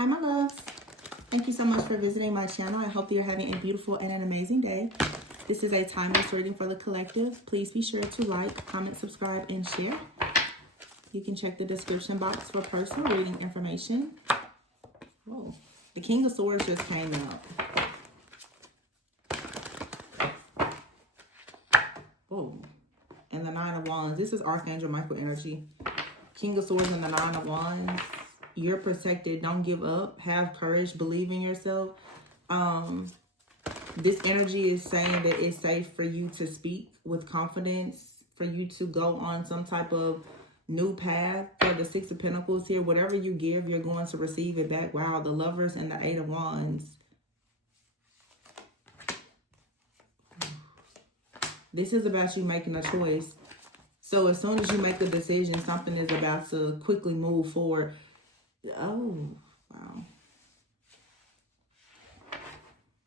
Hi, my loves. Thank you so much for visiting my channel. I hope you're having a beautiful and an amazing day. This is a timeless reading for the collective. Please be sure to like, comment, subscribe, and share. You can check the description box for personal reading information. Whoa. The King of Swords just came out. Whoa. And the Nine of Wands. This is Archangel Michael energy. King of Swords and the Nine of Wands. You're protected. Don't give up. Have courage. Believe in yourself. This energy is saying that it's safe for you to speak with confidence, for you to go on some type of new path. For the Six of Pentacles here, whatever you give, you're going to receive it back. Wow, the Lovers and the Eight of Wands. This is about you making a choice. So as soon as you make a decision, something is about to quickly move forward. Oh, wow.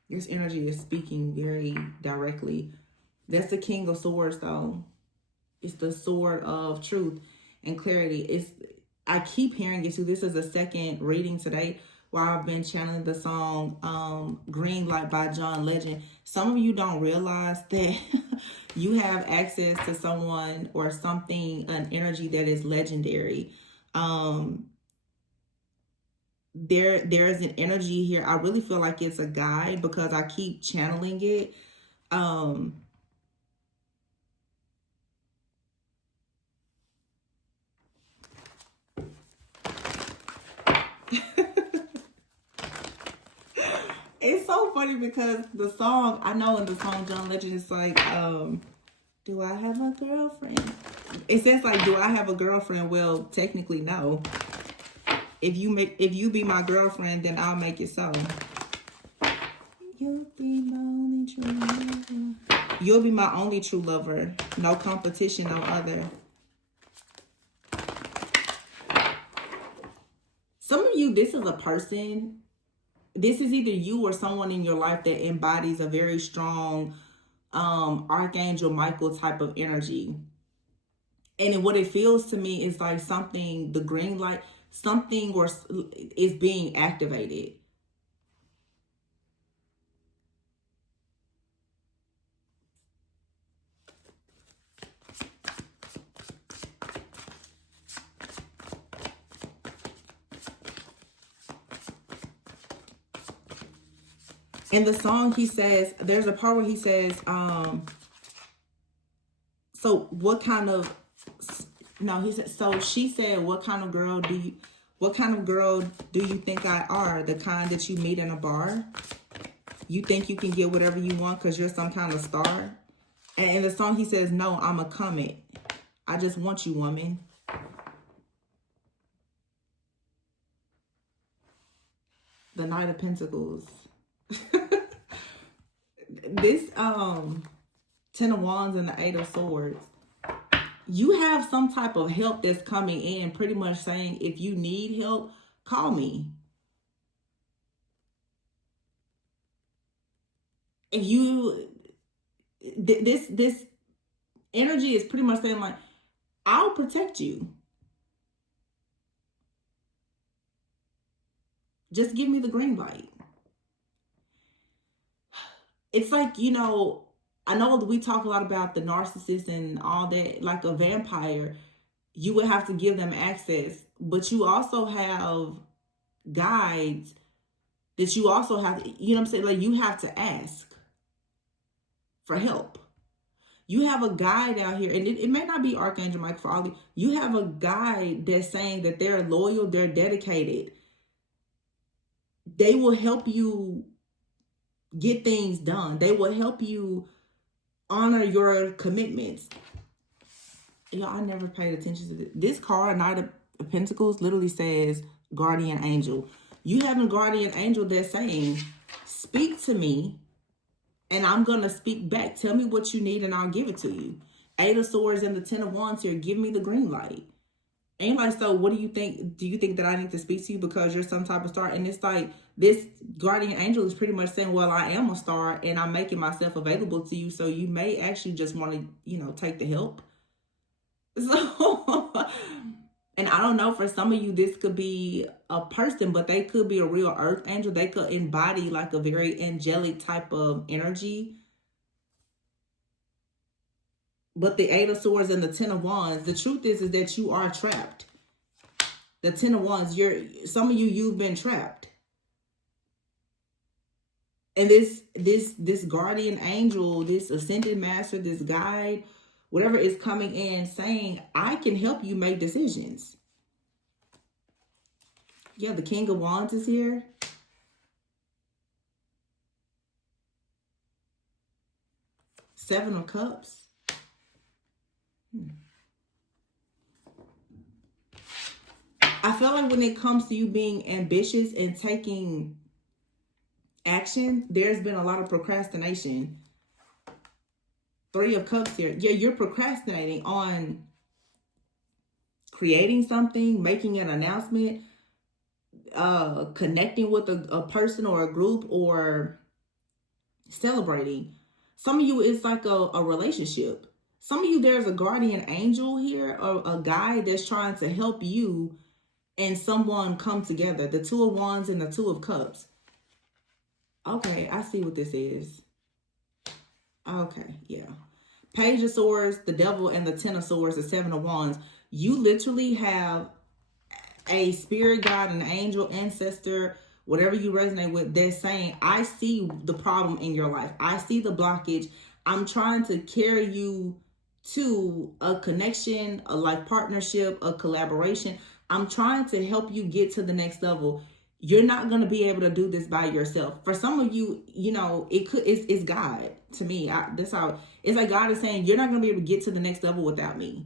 This energy is speaking very directly. That's the King of Swords, though. It's the sword of truth and clarity. I keep hearing it too. This is the second reading today where I've been channeling the song Green Light by John Legend. Some of you don't realize that you have access to someone or something, an energy that is legendary. There's an energy here. I really feel like it's a guide because I keep channeling it. It's so funny because the song, I know in the song John Legend, it's like, do I have a girlfriend? It says like, do I have a girlfriend? Well, technically no. If you be my girlfriend, then I'll make it so. You'll be my only true lover. You'll be my only true lover. No competition, no other. Some of you, this is a person. This is either you or someone in your life that embodies a very strong Archangel Michael type of energy. And what it feels to me is like something, the green light, something is being activated. In the song, he says, there's a part where he says, so what kind of, no, he said, so she said, what kind of girl do you think I are? The kind that you meet in a bar? You think you can get whatever you want because you're some kind of star? And in the song, he says, no, I'm a comet. I just want you, woman. The Knight of Pentacles. This Ten of Wands and the Eight of Swords. You have some type of help that's coming in, pretty much saying, if you need help, call me. If you, this energy is pretty much saying like, I'll protect you. Just give me the green light. It's like, you know, I know we talk a lot about the narcissist and all that, like a vampire, you would have to give them access, but you also have guides that you also have, you know what I'm saying? Like you have to ask for help. You have a guide out here, and it may not be Archangel Michael for all of you. You have a guide that's saying that they're loyal, they're dedicated. They will help you get things done. They will help you honor your commitments. Y'all, I never paid attention to this. This card, Knight of Pentacles, literally says guardian angel. You have a guardian angel that's saying, speak to me and I'm going to speak back. Tell me what you need and I'll give it to you. Eight of Swords and the Ten of Wands here. Give me the green light. And like, so what do you think? Do you think that I need to speak to you because you're some type of star? And it's like, this guardian angel is pretty much saying, well, I am a star and I'm making myself available to you. So you may actually just want to, you know, take the help. So And I don't know, for some of you, this could be a person, but they could be a real earth angel. They could embody like a very angelic type of energy. But the Eight of Swords and the Ten of Wands, the truth is that you are trapped. The Ten of Wands, some of you, you've been trapped. And this guardian angel, this ascended master, this guide, whatever is coming in saying, I can help you make decisions. Yeah, the King of Wands is here. Seven of Cups. I feel like when it comes to you being ambitious and taking action, there's been a lot of procrastination. Three of Cups here. Yeah, you're procrastinating on creating something, making an announcement, connecting with a person or a group, or celebrating. Some of you, it's like a relationship. Some of you, there's a guardian angel here, or a guy that's trying to help you and someone come together. The Two of Wands and the Two of Cups. Okay, I see what this is. Okay, yeah. Page of Swords, the Devil, and the Ten of Swords, the Seven of Wands. You literally have a spirit guide, an angel, ancestor, whatever you resonate with, they're saying, I see the problem in your life. I see the blockage. I'm trying to carry you to a connection, a life partnership, a collaboration. I'm trying to help you get to the next level. You're not going to be able to do this by yourself. For some of you, it's God to me. That's how it's like God is saying, you're not going to be able to get to the next level without me.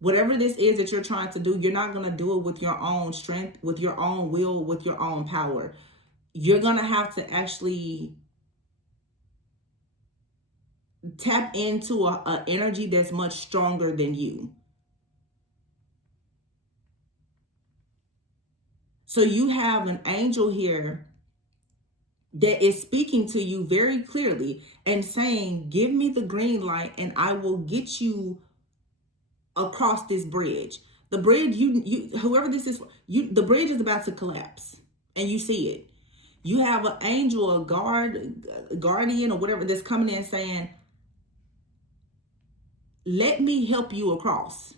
Whatever this is that you're trying to do, you're not going to do it with your own strength, with your own will, with your own power. You're going to have to actually tap into a energy that's much stronger than you. So you have an angel here that is speaking to you very clearly and saying, give me the green light and I will get you across this bridge. The bridge, whoever this is, the bridge is about to collapse and you see it. You have an angel, a guardian or whatever that's coming in saying, let me help you across.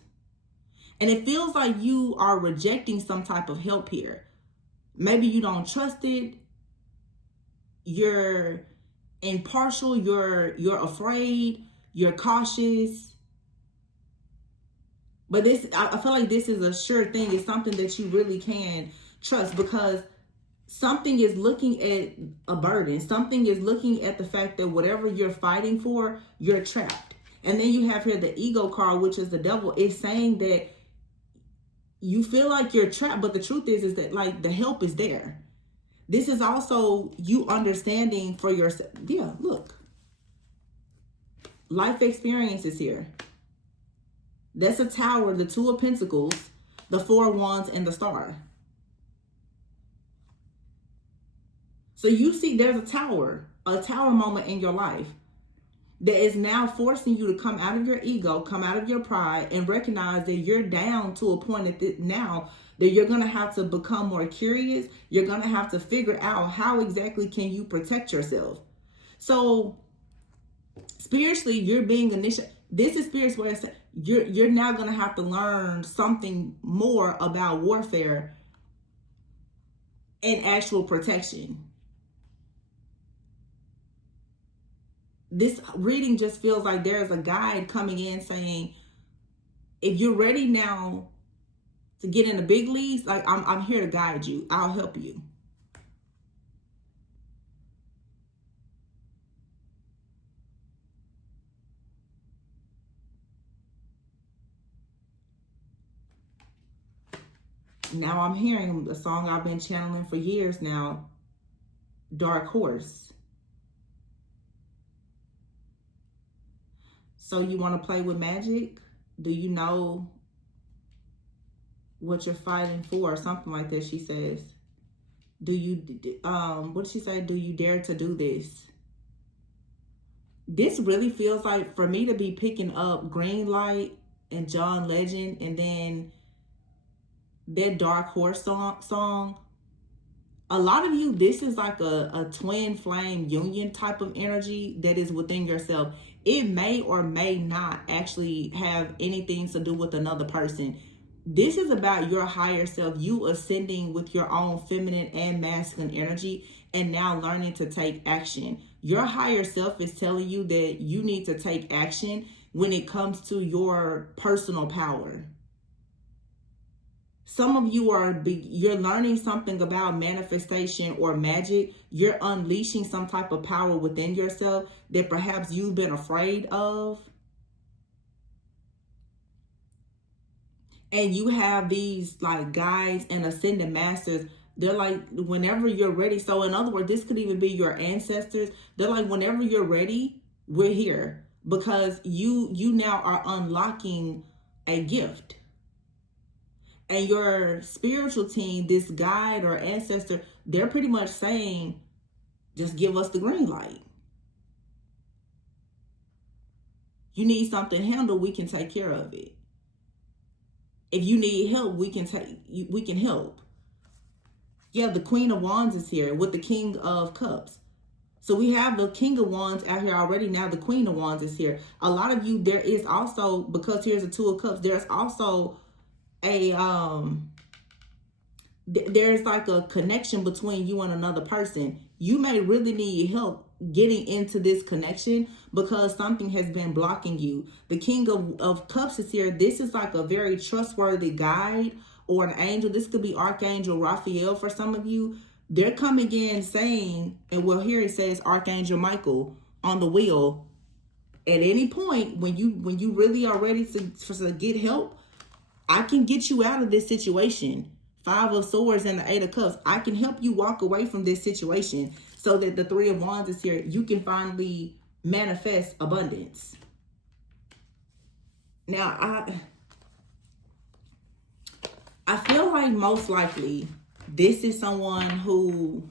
And it feels like you are rejecting some type of help here. Maybe you don't trust it. You're impartial. You're afraid. You're cautious. But I feel like this is a sure thing. It's something that you really can trust, because something is looking at a burden. Something is looking at the fact that whatever you're fighting for, you're trapped. And then you have here the ego card, which is the devil. It's saying that you feel like you're trapped, but the truth is that like the help is there. This is also you understanding for yourself. Yeah, look. Life experiences here. That's a tower, the Two of Pentacles, the Four of Wands, and the Star. So you see there's a tower moment in your life that is now forcing you to come out of your ego, come out of your pride, and recognize that you're down to a point now that you're going to have to become more curious. You're going to have to figure out how exactly can you protect yourself. So spiritually, you're being initiated. This is spiritual. You're now going to have to learn something more about warfare and actual protection. This reading just feels like there's a guide coming in saying, if you're ready now to get in the big leagues, like I'm here to guide you. I'll help you. Now I'm hearing a song I've been channeling for years now, Dark Horse. So you want to play with magic? Do you know what you're fighting for? Or something like that, she says. Do you, what did she say? Do you dare to do this? This really feels like, for me to be picking up Green Light and John Legend, and then that Dark Horse song, a lot of you, this is like a twin flame union type of energy that is within yourself. It may or may not actually have anything to do with another person. This is about your higher self, you ascending with your own feminine and masculine energy, and now learning to take action. Your higher self is telling you that you need to take action when it comes to your personal power. Some of you you're learning something about manifestation or magic. You're unleashing some type of power within yourself that perhaps you've been afraid of. And you have these like guides and ascended masters. They're like, whenever you're ready. So in other words, this could even be your ancestors. They're like, whenever you're ready, we're here. Because you now are unlocking a gift. And your spiritual team, this guide or ancestor, they're pretty much saying, just give us the green light. You need something handled, we can take care of it. If you need help, we can help. Yeah, the Queen of Wands is here with the King of Cups. So we have the King of Wands out here already. Now the Queen of Wands is here. A lot of you, there is also, because here's the Two of Cups, there's also there's like a connection between you and another person. You may really need help getting into this connection because something has been blocking you. The King of Cups is here. This is like a very trustworthy guide or an angel. This could be Archangel Raphael for some of you. They're coming in saying, and well, here it says Archangel Michael on the wheel. At any point when you really are ready to get help, I can get you out of this situation. Five of Swords and the Eight of Cups. I can help you walk away from this situation so that the Three of Wands is here. You can finally manifest abundance. Now, I feel like most likely this is someone who,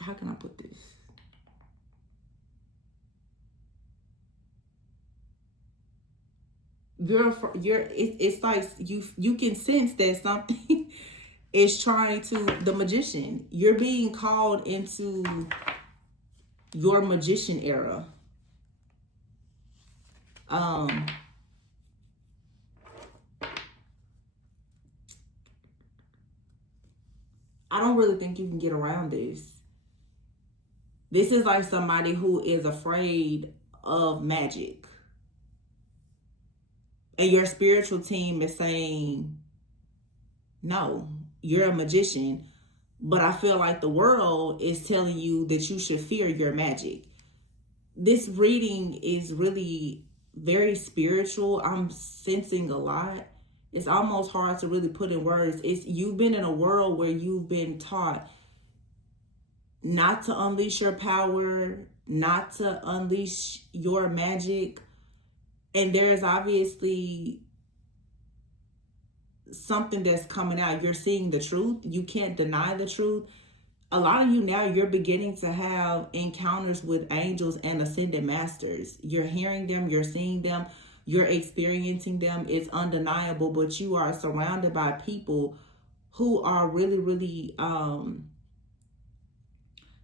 how can I put this? It's like you can sense that something is trying to, the Magician. You're being called into your magician era. I don't really think you can get around this. This is like somebody who is afraid of magic. And your spiritual team is saying, no, you're a magician. But I feel like the world is telling you that you should fear your magic. This reading is really very spiritual. I'm sensing a lot. It's almost hard to really put in words. You've been in a world where you've been taught not to unleash your power, not to unleash your magic. And there's obviously something that's coming out. You're seeing the truth. You can't deny the truth. A lot of you now, you're beginning to have encounters with angels and ascended masters. You're hearing them, you're seeing them, you're experiencing them. It's undeniable, but you are surrounded by people who are really, really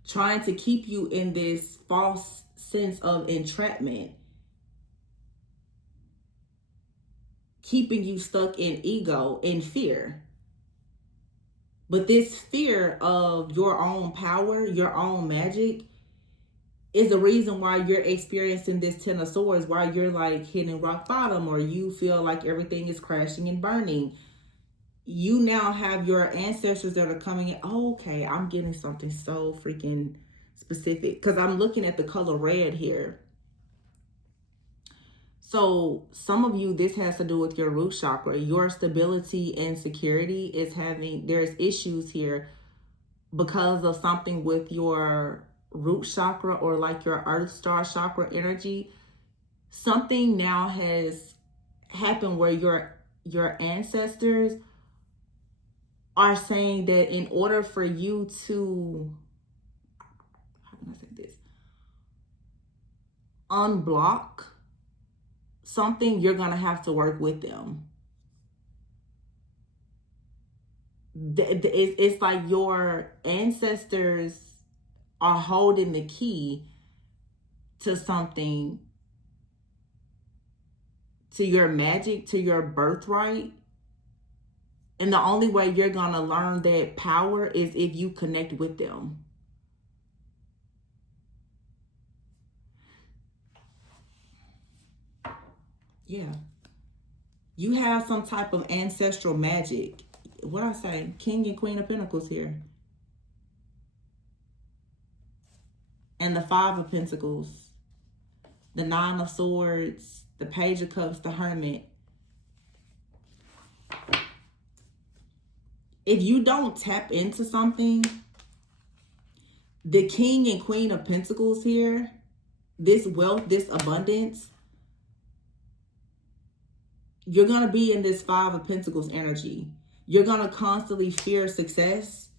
trying to keep you in this false sense of entrapment, keeping you stuck in ego and fear. But this fear of your own power, your own magic, is the reason why you're experiencing this Ten of Swords, why you're like hitting rock bottom, or you feel like everything is crashing and burning. You now have your ancestors that are coming in. Oh, okay, I'm getting something so freaking specific because I'm looking at the color red here. So some of you, this has to do with your root chakra. Your stability and security is there's issues here because of something with your root chakra or like your earth star chakra energy. Something now has happened where your ancestors are saying that in order for you to, how can I say this, unblock something, you're going to have to work with them. It's like your ancestors are holding the key to something, to your magic, to your birthright. And the only way you're going to learn that power is if you connect with them. Yeah. You have some type of ancestral magic. What I say? King and Queen of Pentacles here. And the Five of Pentacles. The Nine of Swords. The Page of Cups. The Hermit. If you don't tap into something, the King and Queen of Pentacles here, this wealth, this abundance, you're going to be in this Five of Pentacles energy. You're going to constantly fear success.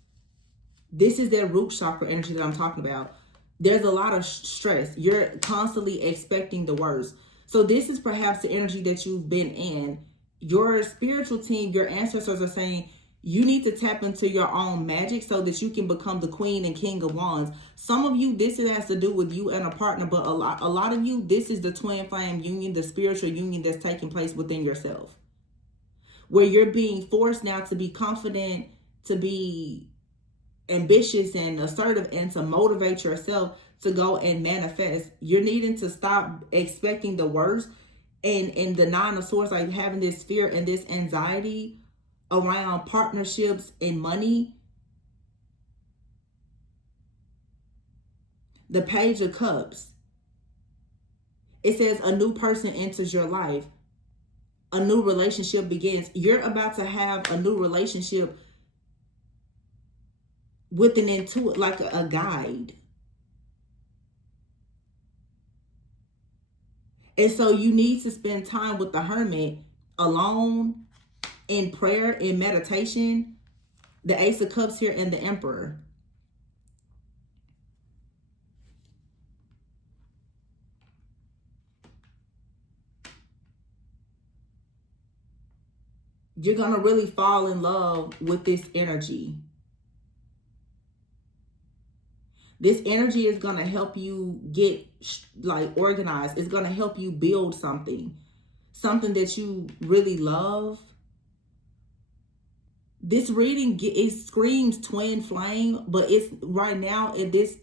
This is their root chakra energy that I'm talking about. There's a lot of stress. You're constantly expecting the worst. So this is perhaps the energy that you've been in. Your spiritual team, your ancestors are saying, you need to tap into your own magic so that you can become the Queen and King of Wands. Some of you, this has to do with you and a partner, but a lot of you, this is the twin flame union, the spiritual union that's taking place within yourself. Where you're being forced now to be confident, to be ambitious and assertive, and to motivate yourself to go and manifest. You're needing to stop expecting the worst. And the Nine of Swords, like having this fear and this anxiety around partnerships and money. The Page of Cups. It says a new person enters your life. A new relationship begins. You're about to have a new relationship with an intuit, like a guide. And so you need to spend time with the Hermit alone, in prayer, in meditation. The Ace of Cups here and the Emperor. You're going to really fall in love with this energy. This energy is going to help you get like organized. It's going to help you build something. Something that you really love. This reading, it screams twin flame, but it's right now at this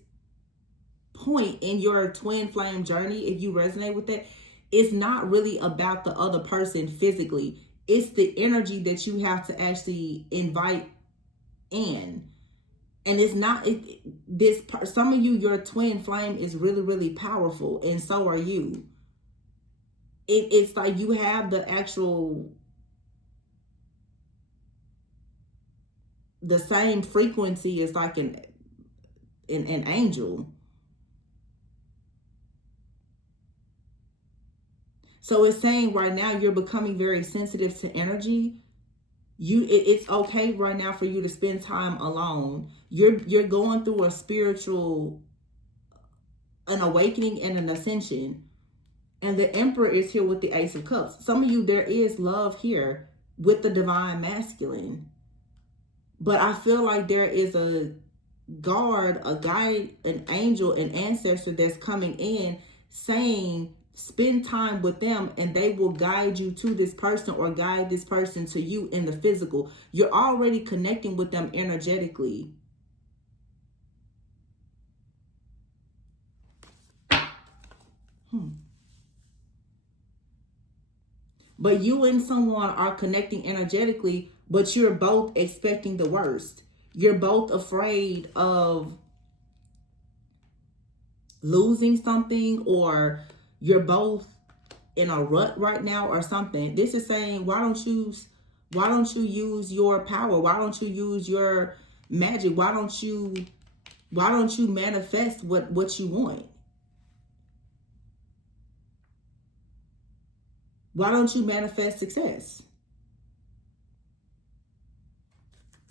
point in your twin flame journey, if you resonate with that, it's not really about the other person physically. It's the energy that you have to actually invite in. And it's not, some of you, your twin flame is really, really powerful. And so are you. It's like you have the actual, the same frequency as like an angel. So it's saying right now you're becoming very sensitive to energy. It's okay right now for you to spend time alone. You're going through a spiritual, an awakening and an ascension. And the Emperor is here with the Ace of Cups. Some of you, there is love here with the divine masculine. But I feel like there is a guard, a guide, an angel, an ancestor that's coming in saying, spend time with them and they will guide you to this person or guide this person to you in the physical. You're already connecting with them energetically. But you and someone are connecting energetically, but you're both expecting the worst. You're both afraid of losing something, or you're both in a rut right now or something. This is saying, why don't you use your power? Why don't you use your magic? Why don't you manifest what you want? Why don't you manifest success?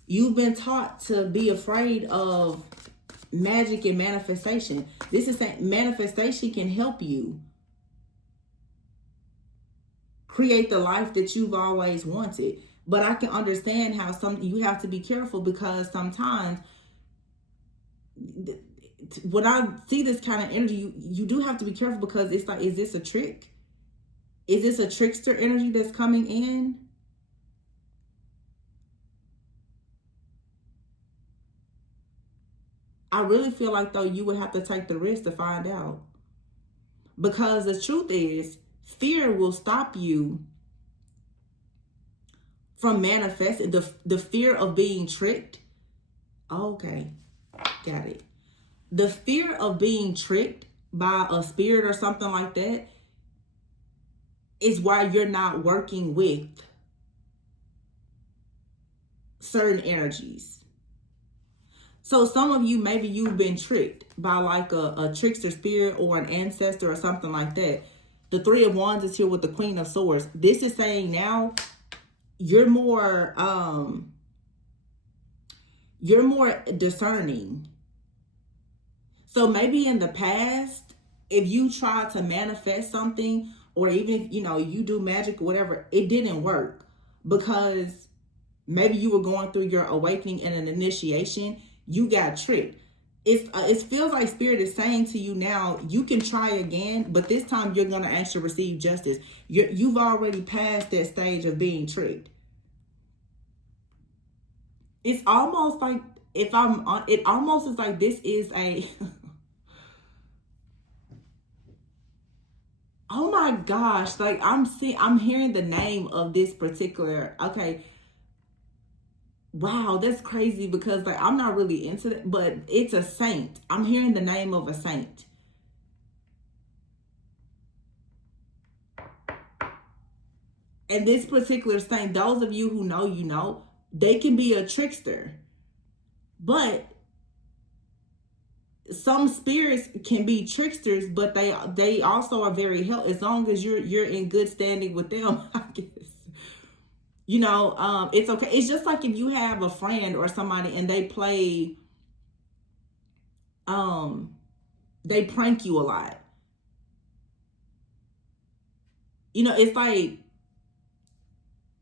You've been taught to be afraid of magic and manifestation. This is saying manifestation can help you. create the life that you've always wanted. But I can understand how you have to be careful, because sometimes when I see this kind of energy, you do have to be careful, because it's like, is this a trick? Is this a trickster energy that's coming in? I really feel like, though, you would have to take the risk to find out. Because the truth is, fear will stop you from manifesting. The fear of being tricked. Okay, got it. The fear of being tricked by a spirit or something like that is why you're not working with certain energies. So some of you, maybe you've been tricked by like a trickster spirit or an ancestor or something like that. The Three of Wands is here with the Queen of Swords. This is saying now you're more discerning. So maybe in the past, if you try to manifest something, or even if, you do magic or whatever, it didn't work because maybe you were going through your awakening and an initiation, you got tricked. It feels like Spirit is saying to you now, you can try again, but this time you're going to actually receive justice. You've already passed that stage of being tricked. It's almost like, it almost is like this is a... Oh my gosh, like I'm hearing the name of this particular, okay. Wow, that's crazy, because like I'm not really into that, but it's a saint. I'm hearing the name of a saint. And this particular saint, those of you who know, they can be a trickster. But some spirits can be tricksters, but they also are very helpful as long as you're in good standing with them, I guess. It's okay. It's just like if you have a friend or somebody and they prank you a lot. It's like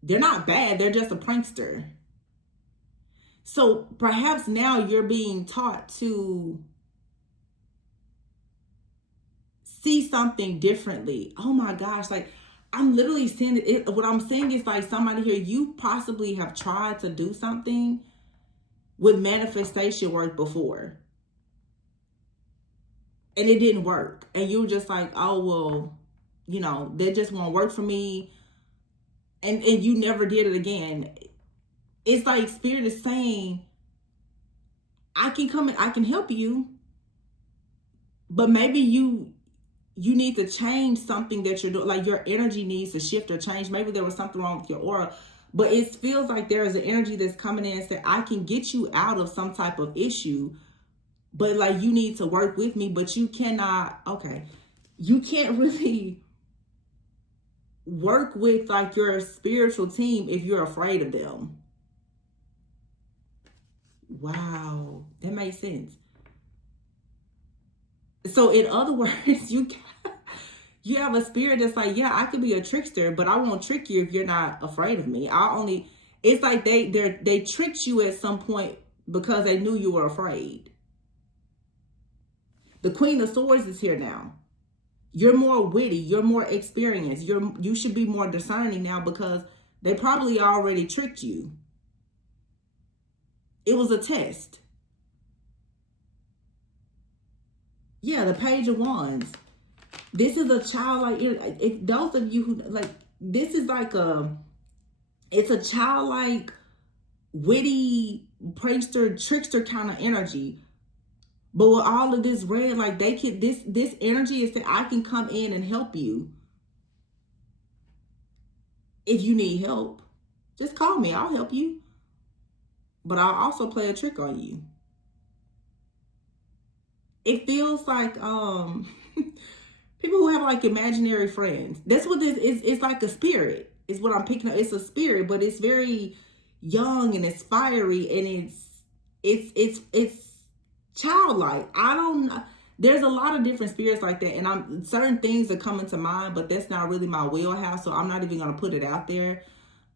they're not bad, they're just a prankster. So perhaps now you're being taught to see something differently. Oh my gosh, like I'm literally seeing it. What I'm saying is like somebody here, you possibly have tried to do something with manifestation work before, and it didn't work. And you were just like, oh, well, that just won't work for me. And you never did it again. It's like Spirit is saying, I can come and I can help you, but maybe you need to change something that you're doing. Like your energy needs to shift or change. Maybe there was something wrong with your aura, but it feels like there is an energy that's coming in and saying, I can get you out of some type of issue, but like you need to work with me, but you cannot, okay. You can't really work with like your spiritual team if you're afraid of them. Wow, that makes sense. So in other words, you have a spirit that's like, yeah, I could be a trickster, but I won't trick you if you're not afraid of me. It's like they tricked you at some point because they knew you were afraid. The Queen of Swords is here now. You're more witty, you're more experienced. You should be more discerning now because they probably already tricked you. It was a test. Yeah, the Page of Wands. This is a childlike, if those of you who like, this is like it's a childlike, witty, prankster, trickster kind of energy. But with all of this red, like this energy is that I can come in and help you. If you need help, just call me, I'll help you. But I'll also play a trick on you. It feels like people who have like imaginary friends. That's what this is. It's like a spirit. It's what I'm picking up. It's a spirit, but it's very young and it's fiery and it's childlike. I don't know. There's a lot of different spirits like that, and certain things are coming to mind, but that's not really my wheelhouse, so I'm not even gonna put it out there.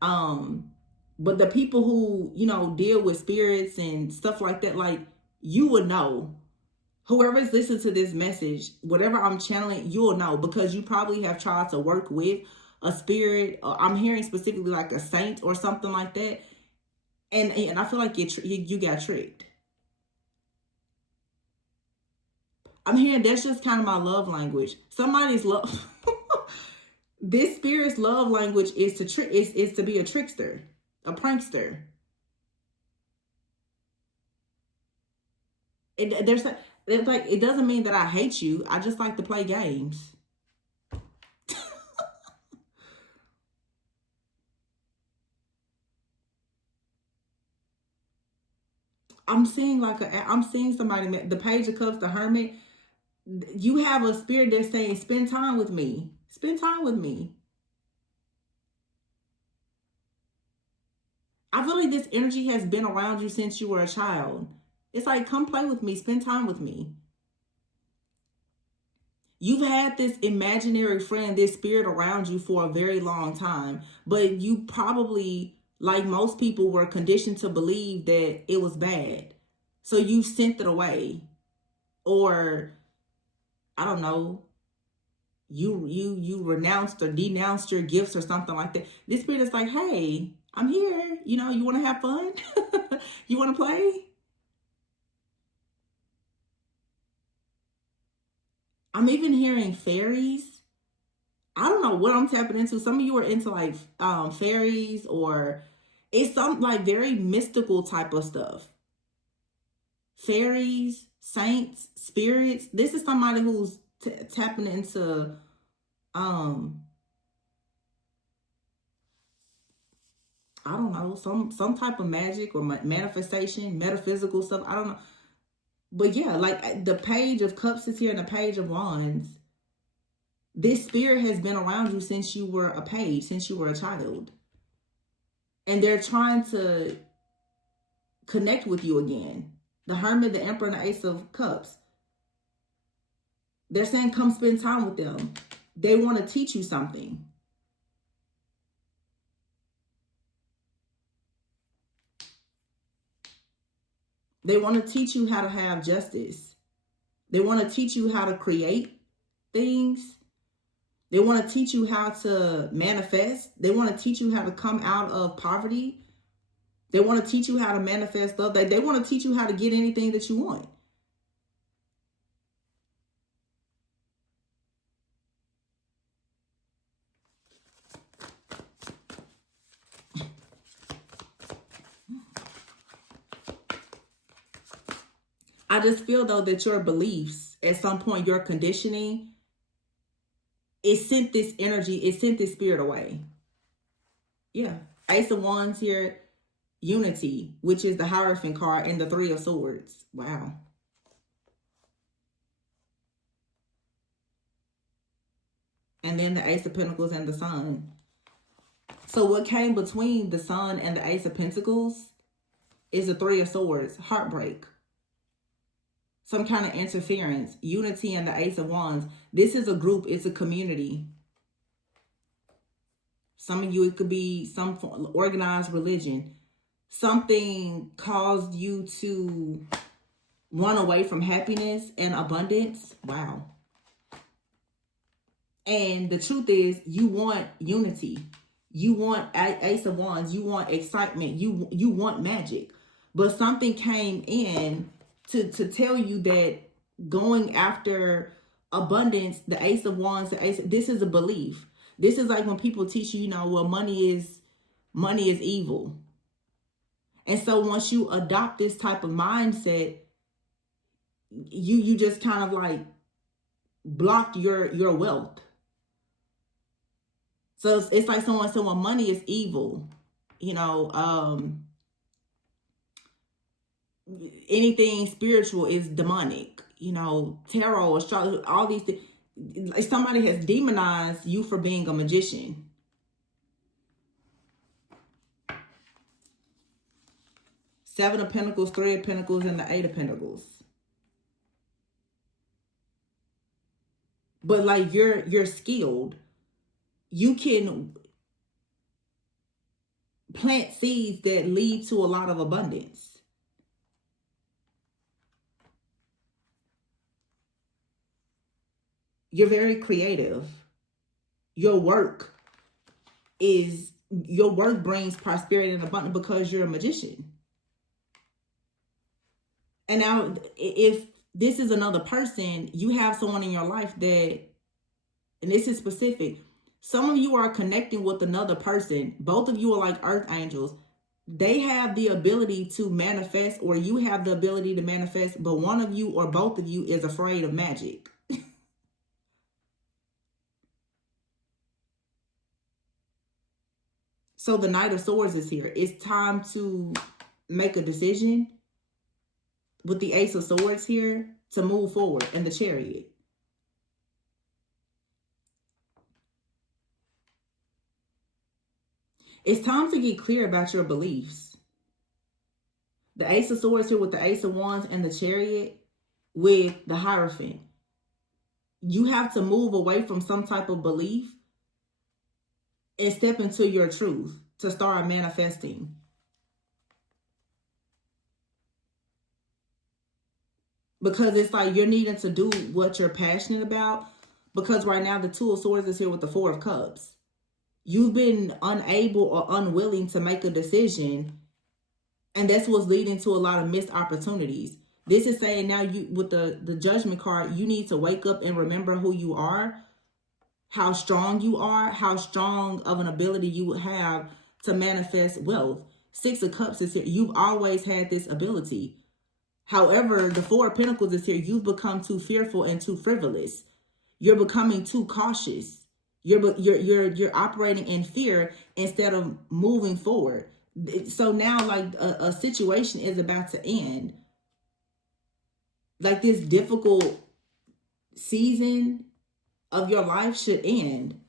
But the people who, you know, deal with spirits and stuff like that, like, you would know. Whoever's listening to this message, whatever I'm channeling, you'll know, because you probably have tried to work with a spirit. I'm hearing specifically like a saint or something like that, and I feel like you got tricked. I'm hearing that's just kind of my love language. Somebody's love. This spirit's love language is to trick. Is to be a trickster, a prankster. There's like, it doesn't mean that I hate you. I just like to play games. I'm seeing I'm seeing somebody, the Page of Cups, the Hermit. You have a spirit that's saying, spend time with me. Spend time with me. I feel like this energy has been around you since you were a child. It's like, come play with me, spend time with me. You've had this imaginary friend, this spirit around you for a very long time, but you probably, like most people, were conditioned to believe that it was bad. So you sent it away. Or, I don't know, you renounced or denounced your gifts or something like that. This spirit is like, hey, I'm here. You know, you want to have fun? You want to play? I'm even hearing fairies. I don't know what I'm tapping into. Some of you are into like fairies, or it's some like very mystical type of stuff. Fairies, saints, spirits. This is somebody who's tapping into I don't know, some type of magic or manifestation, metaphysical stuff. I don't know. But yeah, like the Page of Cups is here and the Page of Wands. This spirit has been around you since you were a page, since you were a child. And they're trying to connect with you again. The Hermit, the Emperor, and the Ace of Cups. They're saying, come spend time with them. They want to teach you something. They want to teach you how to have justice. They want to teach you how to create things. They want to teach you how to manifest. They want to teach you how to come out of poverty. They want to teach you how to manifest love. They want to teach you how to get anything that you want. I just feel, though, that your beliefs, at some point, your conditioning, it sent this energy, it sent this spirit away. Yeah. Ace of Wands here, Unity, which is the Hierophant card, and the Three of Swords. Wow. And then the Ace of Pentacles and the Sun. So what came between the Sun and the Ace of Pentacles is the Three of Swords, heartbreak. Some kind of interference. Unity and the Ace of Wands. This is a group. It's a community. Some of you, it could be some organized religion. Something caused you to run away from happiness and abundance. Wow. And the truth is, you want unity. You want Ace of Wands. You want excitement. You want magic. But something came in to tell you that going after abundance, the Ace of Wands, this is a belief. This is like when people teach you, well, money is evil. And so once you adopt this type of mindset, you just kind of like blocked your wealth. So it's like someone saying, well, money is evil. Anything spiritual is demonic. Tarot, astrology, all these things. Like somebody has demonized you for being a magician. Seven of Pentacles, Three of Pentacles, and the Eight of Pentacles. but like you're skilled. You can plant seeds that lead to a lot of abundance. You're very creative. Your work brings prosperity and abundance because you're a magician. And now, if this is another person, you have someone in your life that, and this is specific, some of you are connecting with another person. Both of you are like earth angels. They have the ability to manifest, or you have the ability to manifest, but one of you or both of you is afraid of magic. So the Knight of Swords is here. It's time to make a decision with the Ace of Swords here to move forward, and the Chariot. It's time to get clear about your beliefs. The Ace of Swords here with the Ace of Wands and the Chariot with the Hierophant. You have to move away from some type of belief and step into your truth to start manifesting. Because it's like you're needing to do what you're passionate about. Because right now the Two of Swords is here with the Four of Cups. You've been unable or unwilling to make a decision. And that's what's leading to a lot of missed opportunities. This is saying now, you with the Judgment card, you need to wake up and remember who you are, how strong you are, how strong of an ability you have to manifest wealth. Six of Cups is here. You've always had this ability. However, the Four of Pentacles is here. You've become too fearful and too frivolous. You're becoming too cautious. You're operating in fear instead of moving forward. So now, like, a situation is about to end. Like, this difficult season of your life should end.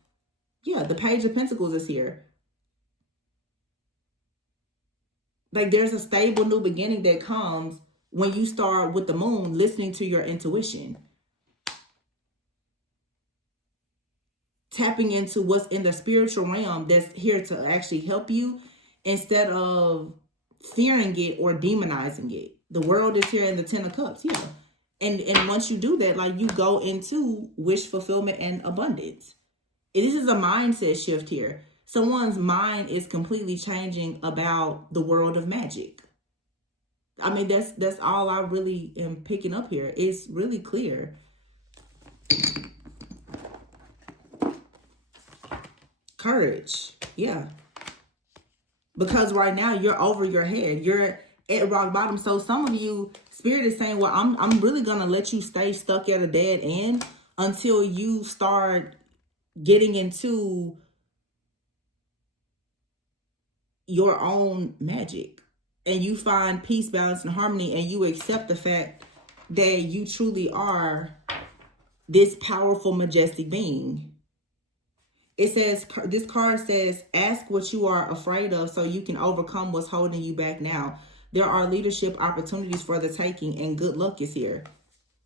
Yeah, the Page of Pentacles is here. Like, there's a stable new beginning that comes when you start with the Moon listening to your intuition. Tapping into what's in the spiritual realm that's here to actually help you instead of fearing it or demonizing it. The World is here in the Ten of Cups, yeah. And once you do that, like, you go into wish fulfillment and abundance. This is a mindset shift here. Someone's mind is completely changing about the world of magic. I mean, that's all I really am picking up here. It's really clear. Courage. Yeah. Because right now you're over your head. You're at rock bottom. So some of you, Spirit is saying, well, I'm really going to let you stay stuck at a dead end until you start getting into your own magic. And you find peace, balance, and harmony. And you accept the fact that you truly are this powerful, majestic being. It says, this card says, ask what you are afraid of so you can overcome what's holding you back now. There are leadership opportunities for the taking, and good luck is here.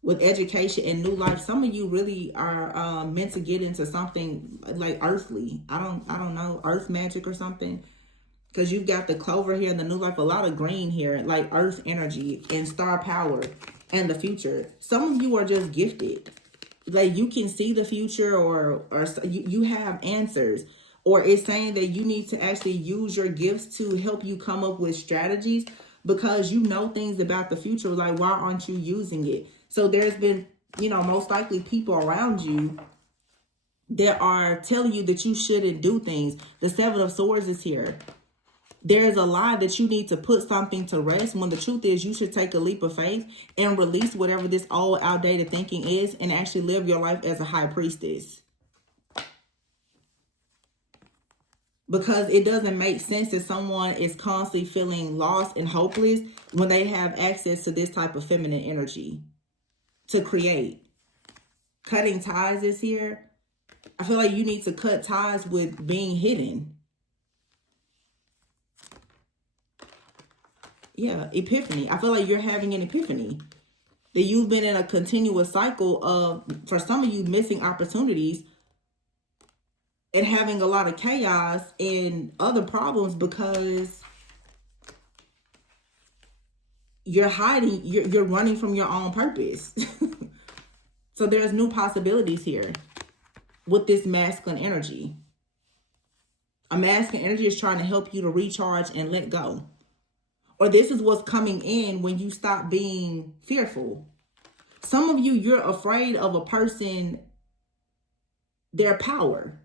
With education and new life, some of you really are meant to get into something like earthly. I don't know, earth magic or something. Because you've got the Clover here and the new life, a lot of green here, like earth energy and star power and the future. Some of you are just gifted. Like, you can see the future, or you have answers, or it's saying that you need to actually use your gifts to help you come up with strategies because you know things about the future. Like, why aren't you using it? So there's been, most likely people around you that are telling you that you shouldn't do things. The Seven of Swords is here. There's a lie that you need to put something to rest, when the truth is you should take a leap of faith and release whatever this old outdated thinking is and actually live your life as a high priestess. Because it doesn't make sense that someone is constantly feeling lost and hopeless when they have access to this type of feminine energy to create. Cutting ties is here. I feel like you need to cut ties with being hidden. Yeah, epiphany. I feel like you're having an epiphany. that you've been in a continuous cycle of, for some of you, missing opportunities and having a lot of chaos and other problems because you're hiding, you're running from your own purpose. So there's new possibilities here with this masculine energy. A masculine energy is trying to help you to recharge and let go. Or this is what's coming in when you stop being fearful. Some of you, you're afraid of a person, their power.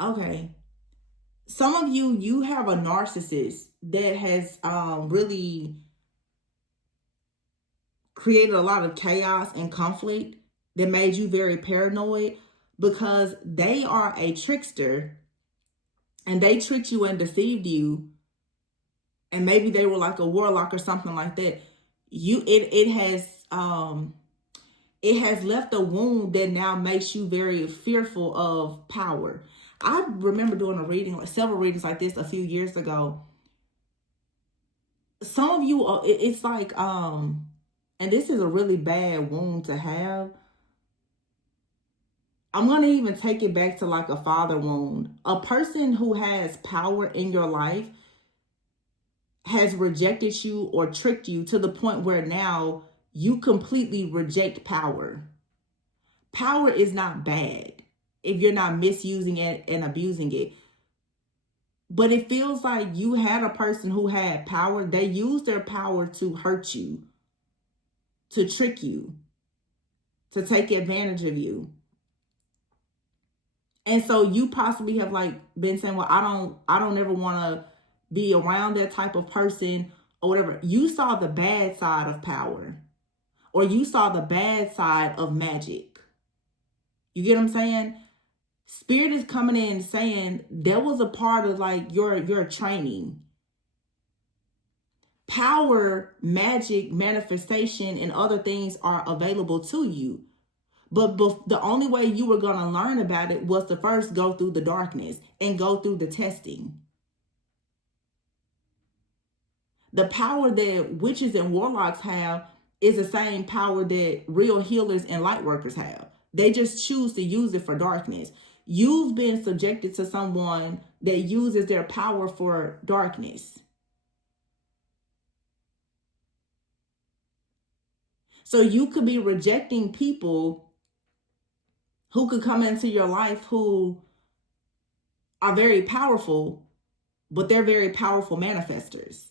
Okay. Some of you, you have a narcissist that has really created a lot of chaos and conflict that made you very paranoid because they are a trickster and they tricked you and deceived you. And maybe they were like a warlock or something like that. It has left a wound that now makes you very fearful of power. I remember doing a reading, like several readings like this a few years ago. Some of you, it's like, and this is a really bad wound to have. I'm going to even take it back to like a father wound. A person who has power in your life has rejected you or tricked you to the point where now you completely reject power. Power is not bad if you're not misusing it and abusing it. But it feels like you had a person who had power. They used their power to hurt you, to trick you, to take advantage of you. And so you possibly have like been saying, well, I don't ever want to be around that type of person or whatever. You saw the bad side of power, or you saw the bad side of magic. You get what I'm saying? Spirit is coming in saying there was a part of like your training. Power, magic, manifestation, and other things are available to you. But the only way you were going to learn about it was to first go through the darkness and go through the testing. The power that witches and warlocks have is the same power that real healers and light workers have. They just choose to use it for darkness. You've been subjected to someone that uses their power for darkness. So you could be rejecting people who could come into your life who are very powerful, but they're very powerful manifestors.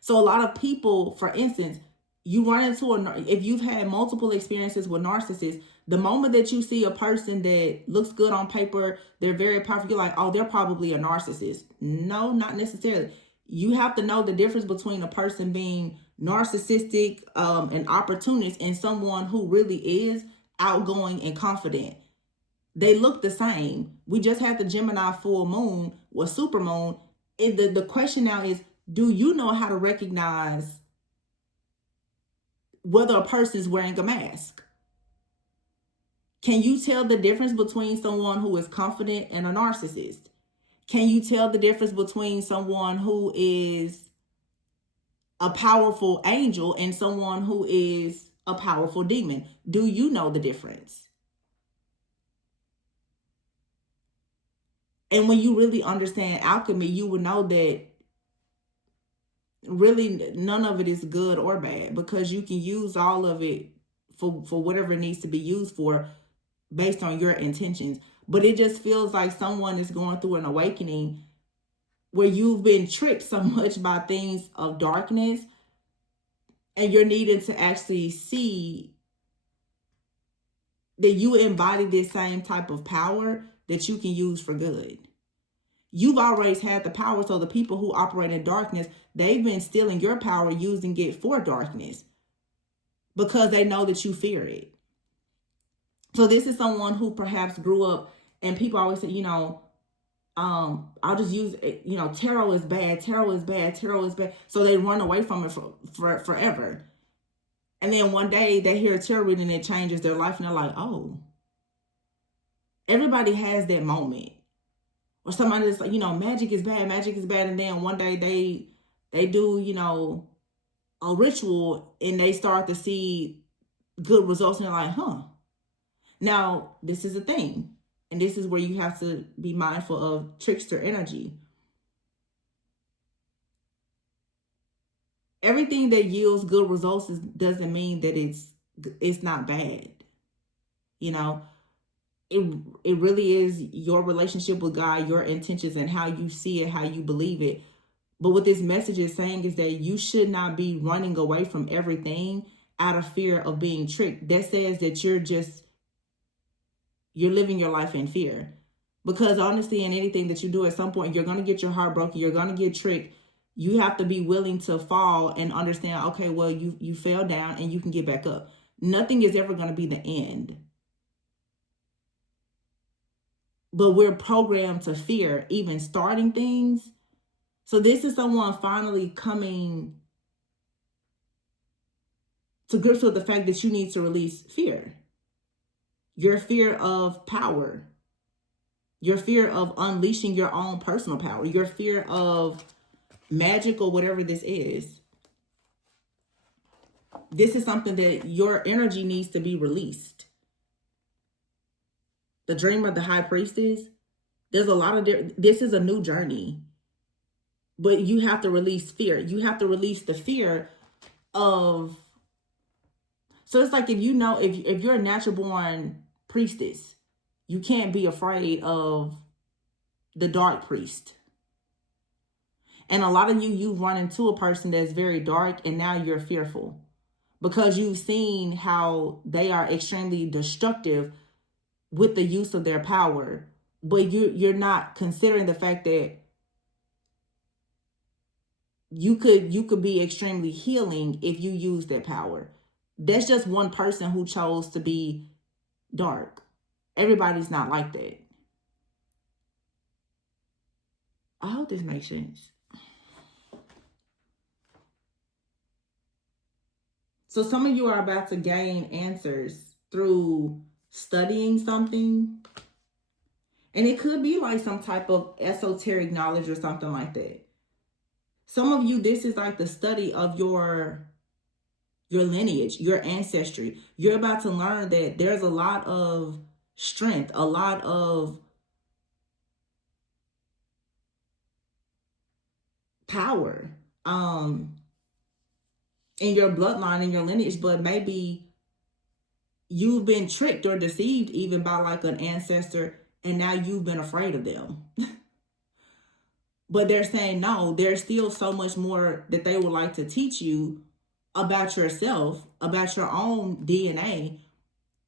So a lot of people, for instance, you run into if you've had multiple experiences with narcissists, the moment that you see a person that looks good on paper, they're very powerful, you're like, oh, they're probably a narcissist. No, not necessarily. You have to know the difference between a person being narcissistic and opportunist and someone who really is outgoing and confident. They look the same. We just had the Gemini full moon or super moon. The question now is, do you know how to recognize whether a person is wearing a mask? Can you tell the difference between someone who is confident and a narcissist? Can you tell the difference between someone who is a powerful angel and someone who is a powerful demon? Do you know the difference? And when you really understand alchemy, you will know that really none of it is good or bad, because you can use all of it for whatever it needs to be used for based on your intentions. But it just feels like someone is going through an awakening where you've been tricked so much by things of darkness, and you're needing to actually see that you embody this same type of power that you can use for good. You've always had the power, so the people who operate in darkness, they've been stealing your power, using it for darkness because they know that you fear it. So this is someone who perhaps grew up, and people always say, I'll just use it, tarot is bad, tarot is bad, tarot is bad. So they run away from it for forever. And then one day they hear a tarot reading and it changes their life, and they're like, oh, everybody has that moment Or somebody that's like, magic is bad, and then one day they do, a ritual and they start to see good results and they're like, huh. Now, this is a thing. And this is where you have to be mindful of trickster energy. Everything that yields good results doesn't mean that it's not bad. It really is your relationship with God, your intentions, and how you see it, how you believe it. But what this message is saying is that you should not be running away from everything out of fear of being tricked. That says that you're living your life in fear. Because honestly, in anything that you do, at some point, you're going to get your heart broken. You're going to get tricked. You have to be willing to fall and understand, okay, well, you fell down and you can get back up. Nothing is ever going to be the end. But we're programmed to fear even starting things. So this is someone finally coming to grips with the fact that you need to release fear. Your fear of power. Your fear of unleashing your own personal power. Your fear of magic or whatever this is. This is something that your energy needs to be released. The dreamer, the high priestess, there's a lot of this is a new journey. But you have to release fear. You have to release the fear of. So it's like if you're a natural born priestess, you can't be afraid of the dark priest. And a lot of you've run into a person that's very dark and now you're fearful because you've seen how they are extremely destructive with the use of their power. But you're not considering the fact that you could be extremely healing if you use that power. That's just one person who chose to be dark. Everybody's not like that. I hope this makes sense. So some of you are about to gain answers through studying something. And it could be like some type of esoteric knowledge or something like that. Some of you, this is like the study of your lineage, your ancestry. You're about to learn that there's a lot of strength, a lot of power in your bloodline, in your lineage, but maybe you've been tricked or deceived even by like an ancestor and now you've been afraid of them. But they're saying, no, there's still so much more that they would like to teach you about yourself, about your own DNA.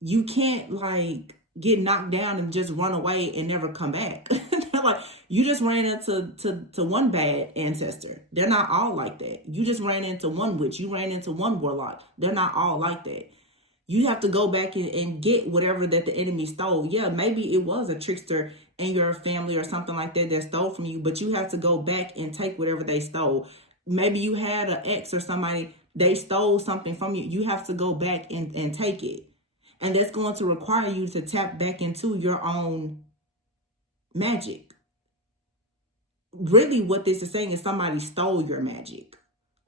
You can't like get knocked down and just run away and never come back. Like you just ran into one bad ancestor. They're not all like that. You just ran into one witch. You ran into one warlock. They're not all like that. You have to go back and get whatever that the enemy stole. Yeah, maybe it was a trickster in your family or something like that stole from you, but you have to go back and take whatever they stole. Maybe you had an ex or somebody, they stole something from you. You have to go back and take it. And that's going to require you to tap back into your own magic. Really what this is saying is somebody stole your magic.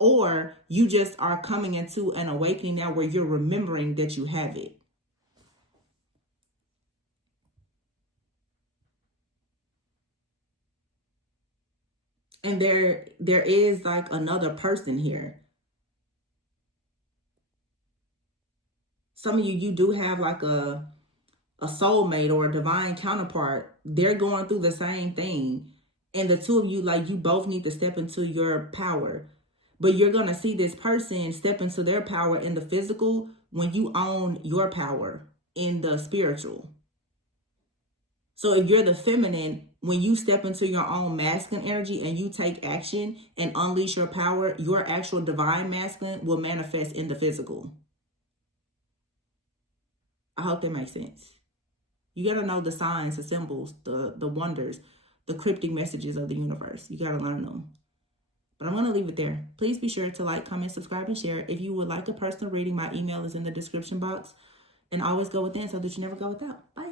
Or you just are coming into an awakening now where you're remembering that you have it. And there is like another person here. Some of you do have like a soulmate or a divine counterpart. They're going through the same thing. And the two of you, like you both need to step into your power. But you're going to see this person step into their power in the physical when you own your power in the spiritual. So if you're the feminine, when you step into your own masculine energy and you take action and unleash your power, your actual divine masculine will manifest in the physical. I hope that makes sense. You got to know the signs, the symbols, the wonders, the cryptic messages of the universe. You got to learn them. But I'm going to leave it there. Please be sure to like, comment, subscribe, and share. If you would like a personal reading, my email is in the description box. And always go within so that you never go without. Bye.